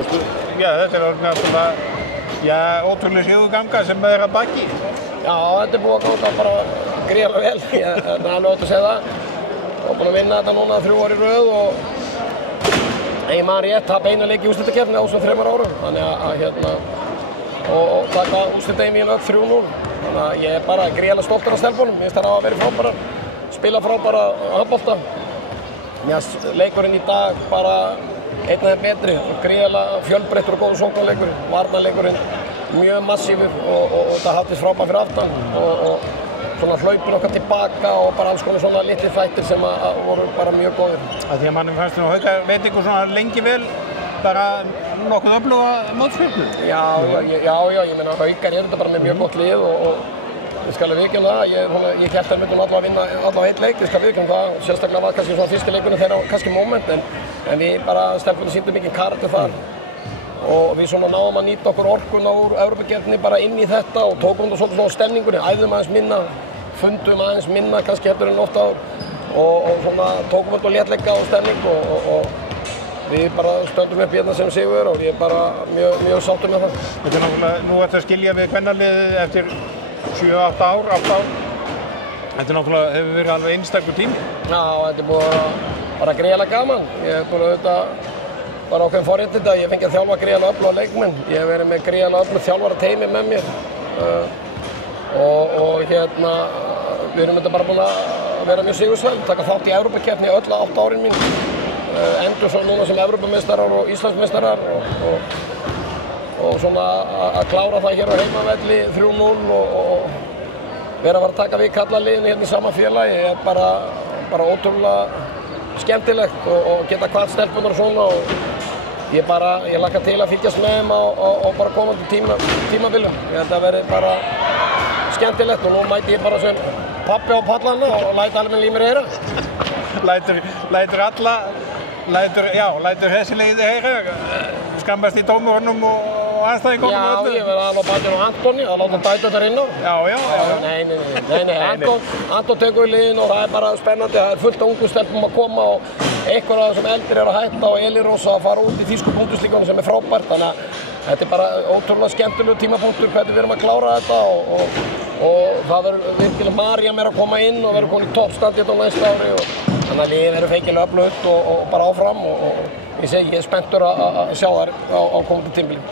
veistu? Já, þetta náttúrulega ótrúlega sigurganga sem að baki. Já, þetta búið að ganga bara gríðarlega vel. Það er alveg ótt að segja það. Og búin að vinna þetta núna 3 ár í röð og ég man rétt tapa einu leik í úrslitakeppni á þessum 3 árum. Þannig og taka úrslitaeinvígin öll 3-0. Þannig að ég er bara gríðarlega stoltur af stelpunum. Mér finnst það að vera frábæra, spila frábæra handbolta. Mér finnst leikurinn í dag bara einn af þeim betri. Gríðarlega fjölbreyttur og góður sóknarleikur. Varnarleikurinn mjög massífur og það haldist frábært fyrir aftan. Og svona hlaupin okkar tilbaka og bara alls konar svona litli þættir sem voru bara mjög góðir. Því að mannum fannst Haukar veit ykkur svona lengi vel bara nokkuð öfluga mótspyrnu. Já, ég meina Haukar þetta bara með mjög gott lið og ég skal alveg viðurkenna það. Ég hélt að myndum allavega að vinna allavega einn leik, ég skal viðurkenna það. Sérstaklega var kannski svona fyrsti leikurinn þeirra kannski moment en við bara stelpunni sýndum mikið karakter þar. Og við svona náðum að nýta okkur orkuna úr Evrópukeppninni bara inn í þetta og tókum þetta svolítið svona stemningunni, æfðum aðeins minna, fundum aðeins minna kannski heldur en oft áður og svona tókum þetta léttleika og stemning og við bara stöndum upp hérna sem sigur og ég er bara mjög sáttur með það. Þetta er náttúrulega, nú ertu að skilja við kvennaliðið eftir 7-8 ár. Þetta náttúrulega hefur verið alveg einstakur tími. Já, þetta er búið bara gríðarlega gaman. Ég er búin að bara ákveðin forréttindi að ég fengi að þjálfa gríðarlega öfluga leikmenn. Ég hef verið með gríðarlega öflugt þjálfarateymi með mér og við erum þetta bara búin að vera mjög sigursæl, taka þátt í Evrópukeppni öll 8 árin mín. Endur svo núna sem Evrópumeistarar og Íslandsmeistarar og svona að klára það hér á heimavelli 3-0 og vera að taka við karlaliðinu hérna í sama félagi er bara ótrúlega skemmtilegt og geta hvað stelpunar og svona og ég hlakka til að fylgjast með þeim á bara komandi tímabili. Ég held að verði bara skemmtilegt og nú mæti ég bara sem pappi á pallana og læt alveg í mér heyra. Lætur þessi leiði heyra, skammast í dómurunum og anstæðingunum og öllu. Já, ég verði alveg á bakinu á Antoni að láta dæta þetta inn á. Já. Nei, Anton tekur í liðinu og það er bara spennandi, það er fullt af ungum stelpum að koma og einhver af þessum eldri að hætta og Elírós að fara út í þýsku búndeslíkunum sem er frábært, þannig að þetta er bara ótrúlega skemmtilegur tímapunktur hvernig við erum að klára þetta og það verður virkilega Maríam að koma inn og verður komin í toppstandi á næsta ári og þannig að liðið verður fengilega öflugt og bara áfram og ég er spenntur að sjá þær á komandi tímabili.